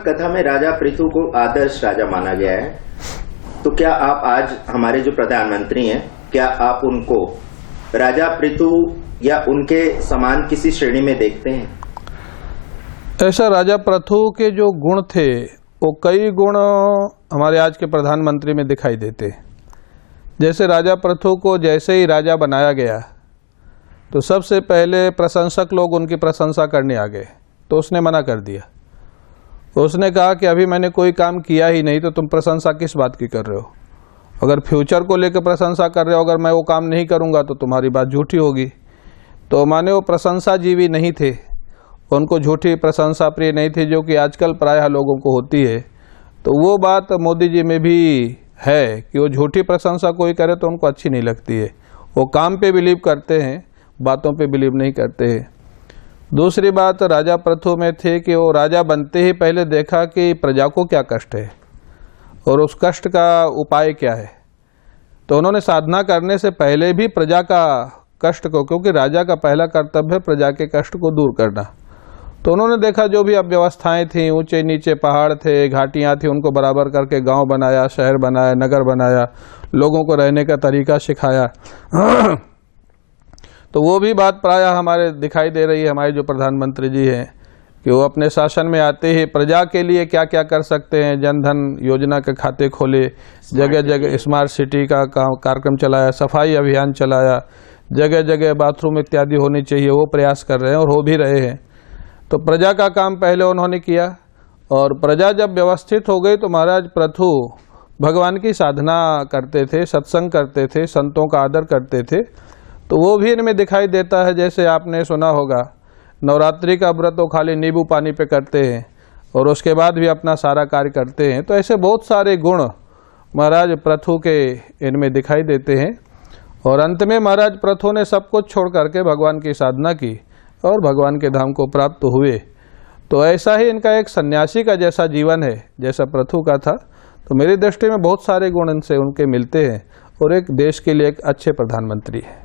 भागवत कथा में राजा पृथु को आदर्श राजा माना गया है, तो क्या आप आज हमारे जो प्रधानमंत्री हैं, क्या आप उनको राजा पृथु या उनके समान किसी श्रेणी में देखते हैं? ऐसा राजा पृथु के जो गुण थे वो कई गुण हमारे आज के प्रधानमंत्री में दिखाई देते। जैसे राजा पृथु को जैसे ही राजा बनाया गया तो सबसे पहले प्रशंसक लोग उनकी प्रशंसा करने आ गए, तो उसने मना कर दिया। उसने कहा कि अभी मैंने कोई काम किया ही नहीं, तो तुम प्रशंसा किस बात की कर रहे हो? अगर फ्यूचर को लेकर प्रशंसा कर रहे हो, अगर मैं वो काम नहीं करूँगा तो तुम्हारी बात झूठी होगी। तो माने वो प्रशंसा जीवी नहीं थे, उनको झूठी प्रशंसा प्रिय नहीं थी, जो कि आजकल प्रायः लोगों को होती है। तो वो बात मोदी जी में भी है कि वो झूठी प्रशंसा कोई करे तो उनको अच्छी नहीं लगती है। वो काम पे बिलीव करते हैं, बातों पे बिलीव नहीं करते हैं। दूसरी बात राजा पृथु में थे कि वो राजा बनते ही पहले देखा कि प्रजा को क्या कष्ट है और उस कष्ट का उपाय क्या है। तो उन्होंने साधना करने से पहले भी प्रजा का कष्ट को, क्योंकि राजा का पहला कर्तव्य है प्रजा के कष्ट को दूर करना, तो उन्होंने देखा जो भी अव्यवस्थाएं थी, ऊंचे नीचे पहाड़ थे, घाटियां थी, उनको बराबर करके गांव बनाया, शहर बनाया, नगर बनाया, लोगों को रहने का तरीका सिखाया। तो वो भी बात प्रायः हमारे दिखाई दे रही है। हमारे जो प्रधानमंत्री जी हैं कि वो अपने शासन में आते ही प्रजा के लिए क्या क्या कर सकते हैं, जनधन योजना के खाते खोले, जगह जगह स्मार्ट सिटी का कार्यक्रम चलाया, सफाई अभियान चलाया, जगह जगह बाथरूम इत्यादि होनी चाहिए, वो प्रयास कर रहे हैं और हो भी रहे हैं। तो प्रजा का काम पहले उन्होंने किया, और प्रजा जब व्यवस्थित हो गई तो महाराज पृथु भगवान की साधना करते थे, सत्संग करते थे, संतों का आदर करते थे। तो वो भी इनमें दिखाई देता है। जैसे आपने सुना होगा नवरात्रि का व्रत वो खाली नींबू पानी पे करते हैं और उसके बाद भी अपना सारा कार्य करते हैं। तो ऐसे बहुत सारे गुण महाराज पृथु के इनमें दिखाई देते हैं। और अंत में महाराज पृथु ने सब कुछ छोड़ करके भगवान की साधना की और भगवान के धाम को प्राप्त हुए। तो ऐसा ही इनका एक सन्यासी का जैसा जीवन है, जैसा पृथु का था। तो मेरी दृष्टि में बहुत सारे गुण इनसे उनके मिलते हैं और एक देश के लिए एक अच्छे प्रधानमंत्री है।